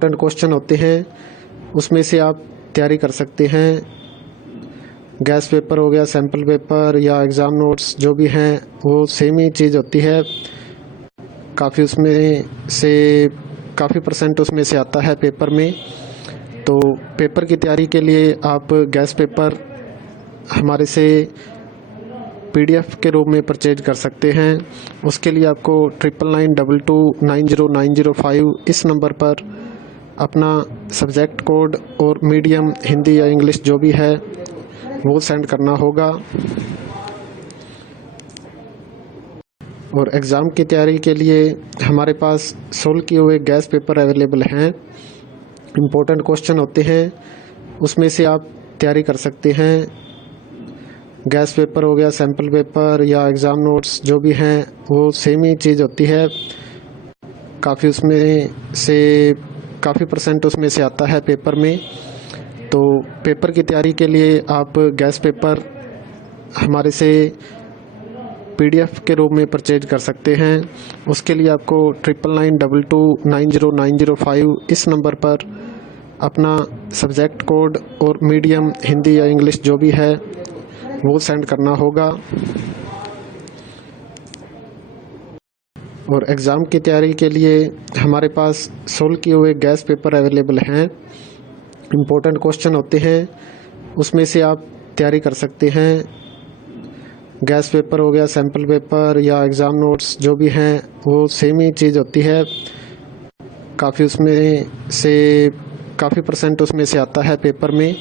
Important question होते हैं, उसमें से आप तैयारी कर सकते हैं। गैस पेपर हो गया, सैम्पल पेपर या एग्ज़ाम नोट्स जो भी हैं वो सेम ही चीज़ होती है। काफ़ी परसेंट उसमें से आता है पेपर में। तो पेपर की तैयारी के लिए आप गैस पेपर हमारे से PDF के रूप में परचेज कर सकते हैं। उसके लिए आपको 9992290905 इस नंबर पर अपना सब्जेक्ट कोड और मीडियम हिंदी या इंग्लिश जो भी है वो सेंड करना होगा। और एग्ज़ाम की तैयारी के लिए हमारे पास सोल्व किए हुए गैस पेपर अवेलेबल हैं। इम्पोर्टेंट क्वेश्चन होते हैं, उसमें से आप तैयारी कर सकते हैं। गैस पेपर हो गया, सैम्पल पेपर या एग्ज़ाम नोट्स जो भी हैं वो सेम ही चीज़ होती है। काफ़ी परसेंट उसमें से आता है पेपर में। तो पेपर की तैयारी के लिए आप गैस पेपर हमारे से PDF के रूप में परचेज कर सकते हैं। उसके लिए आपको 9992290905 इस नंबर पर अपना सब्जेक्ट कोड और मीडियम हिंदी या इंग्लिश जो भी है वो सेंड करना होगा। और एग्ज़ाम की तैयारी के लिए हमारे पास सोल्व किए हुए गैस पेपर अवेलेबल हैं। इम्पोर्टेंट क्वेश्चन होते हैं, उसमें से आप तैयारी कर सकते हैं। गैस पेपर हो गया, सैम्पल पेपर या एग्ज़ाम नोट्स जो भी हैं वो सेम ही चीज़ होती है। काफ़ी परसेंट उसमें से आता है पेपर में।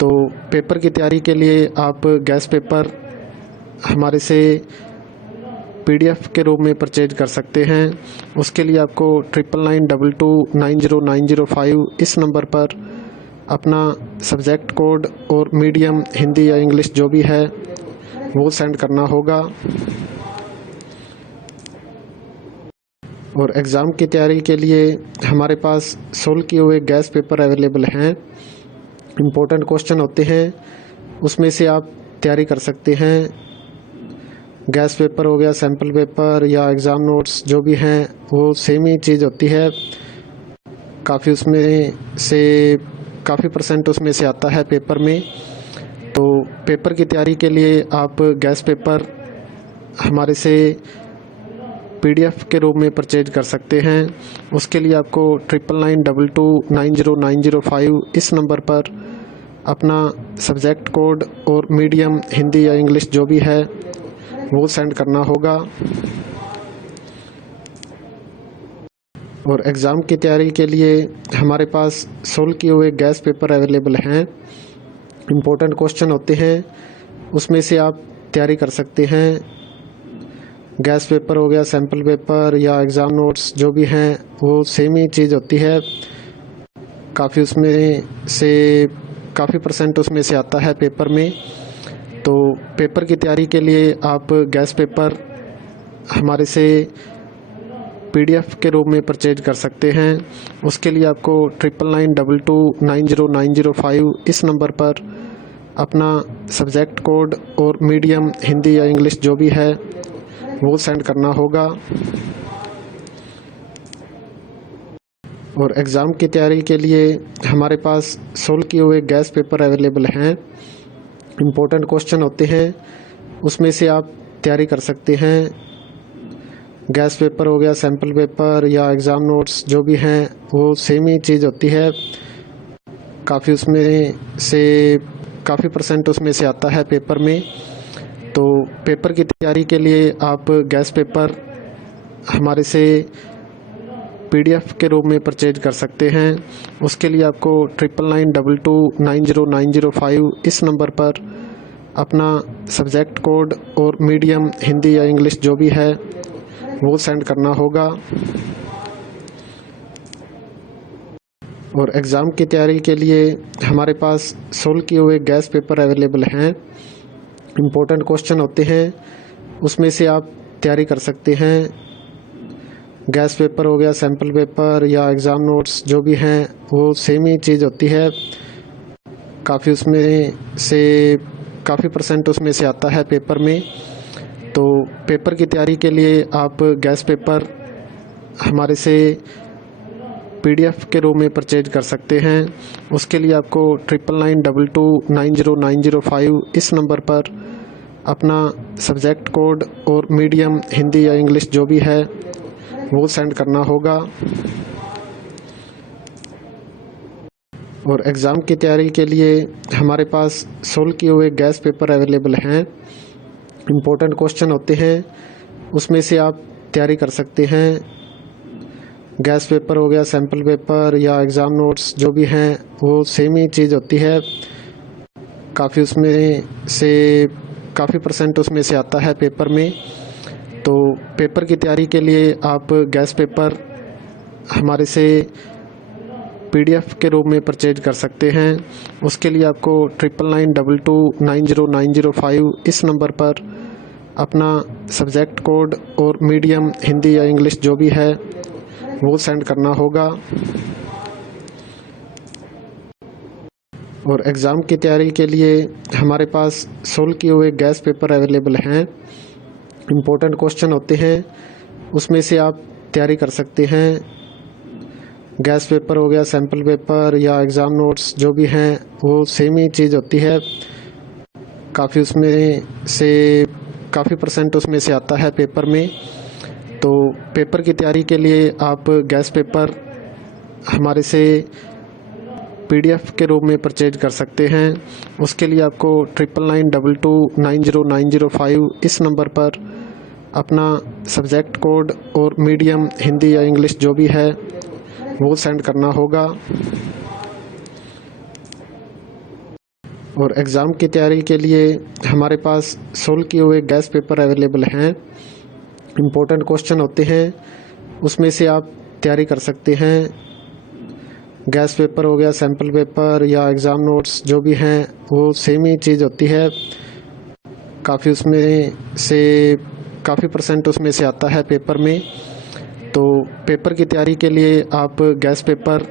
तो पेपर की तैयारी के लिए आप गैस पेपर हमारे से PDF के रूप में परचेज कर सकते हैं। उसके लिए आपको 9992290905 इस नंबर पर अपना सब्जेक्ट कोड और मीडियम हिंदी या इंग्लिश जो भी है वो सेंड करना होगा। और एग्ज़ाम की तैयारी के लिए हमारे पास सोल्व किए हुए गैस पेपर अवेलेबल हैं। इम्पोर्टेंट क्वेश्चन होते हैं, उसमें से आप तैयारी कर सकते हैं। गैस पेपर हो गया, सैम्पल पेपर या एग्ज़ाम नोट्स जो भी हैं वो सेम ही चीज़ होती है। काफ़ी परसेंट उसमें से आता है पेपर में। तो पेपर की तैयारी के लिए आप गैस पेपर हमारे से PDF के रूप में परचेज कर सकते हैं। उसके लिए आपको 9992290905 इस नंबर पर अपना सब्जेक्ट कोड और मीडियम हिंदी या इंग्लिश जो भी है वो सेंड करना होगा। और एग्ज़ाम की तैयारी के लिए हमारे पास सोल्व किए हुए गैस पेपर अवेलेबल हैं। इम्पोर्टेंट क्वेश्चन होते हैं, उसमें से आप तैयारी कर सकते हैं। गैस पेपर हो गया, सैम्पल पेपर या एग्ज़ाम नोट्स जो भी हैं वो सेम ही चीज़ होती है। काफ़ी परसेंट उसमें से आता है पेपर में। तो पेपर की तैयारी के लिए आप गैस पेपर हमारे से PDF के रूप में परचेज कर सकते हैं। उसके लिए आपको 9992290905 इस नंबर पर अपना सब्जेक्ट कोड और मीडियम हिंदी या इंग्लिश जो भी है वो सेंड करना होगा। और एग्ज़ाम की तैयारी के लिए हमारे पास सोल्व किए हुए गैस पेपर अवेलेबल हैं। इम्पोर्टेंट क्वेश्चन होते हैं, उसमें से आप तैयारी कर सकते हैं। गैस पेपर हो गया, सैम्पल पेपर या एग्ज़ाम नोट्स जो भी हैं वो सेम ही चीज़ होती है। काफ़ी परसेंट उसमें से आता है पेपर में। तो पेपर की तैयारी के लिए आप गैस पेपर हमारे से PDF के रूप में परचेज कर सकते हैं। उसके लिए आपको 9992290905 इस नंबर पर अपना सब्जेक्ट कोड और मीडियम हिंदी या इंग्लिश जो भी है वो सेंड करना होगा। और एग्ज़ाम की तैयारी के लिए हमारे पास सोल्व किए हुए गैस पेपर अवेलेबल हैं। इम्पोर्टेंट क्वेश्चन होते हैं, उसमें से आप तैयारी कर सकते हैं। गैस पेपर हो गया, सैम्पल पेपर या एग्ज़ाम नोट्स जो भी हैं वो सेम ही चीज़ होती है। काफ़ी परसेंट उसमें से आता है पेपर में। तो पेपर की तैयारी के लिए आप गैस पेपर हमारे से PDF के रूप में परचेज कर सकते हैं। उसके लिए आपको 9992290905 इस नंबर पर अपना सब्जेक्ट कोड और मीडियम हिंदी या इंग्लिश जो भी है वो सेंड करना होगा। और एग्ज़ाम की तैयारी के लिए हमारे पास सोल्व किए हुए गैस पेपर अवेलेबल हैं। इम्पोर्टेंट क्वेश्चन होते हैं, उसमें से आप तैयारी कर सकते हैं। गैस पेपर हो गया, सैम्पल पेपर या एग्ज़ाम नोट्स जो भी हैं वो सेम ही चीज़ होती है। काफ़ी परसेंट उसमें से आता है पेपर में। तो पेपर की तैयारी के लिए आप गैस पेपर हमारे से PDF के रूप में परचेज कर सकते हैं। उसके लिए आपको 9992290905 इस नंबर पर अपना सब्जेक्ट कोड और मीडियम हिंदी या इंग्लिश जो भी है वो सेंड करना होगा। और एग्ज़ाम की तैयारी के लिए हमारे पास सोल्व किए हुए गैस पेपर अवेलेबल हैं। इम्पोर्टेंट क्वेश्चन होते हैं, उसमें से आप तैयारी कर सकते हैं। गैस पेपर हो गया, सैम्पल पेपर या एग्ज़ाम नोट्स जो भी हैं वो सेम ही चीज़ होती है। काफ़ी परसेंट उसमें से आता है पेपर में। तो पेपर की तैयारी के लिए आप गैस पेपर हमारे से PDF के रूप में परचेज कर सकते हैं। उसके लिए आपको 9992290905 इस नंबर पर अपना सब्जेक्ट कोड और मीडियम हिंदी या इंग्लिश जो भी है वो सेंड करना होगा। और एग्ज़ाम की तैयारी के लिए हमारे पास सोल्व किए हुए गैस पेपर अवेलेबल हैं। इम्पोर्टेंट क्वेश्चन होते हैं, उसमें से आप तैयारी कर सकते हैं। गैस पेपर हो गया, सैम्पल पेपर या एग्ज़ाम नोट्स जो भी हैं वो सेम ही चीज़ होती है। काफ़ी परसेंट उसमें से आता है पेपर में। तो पेपर की तैयारी के लिए आप गैस पेपर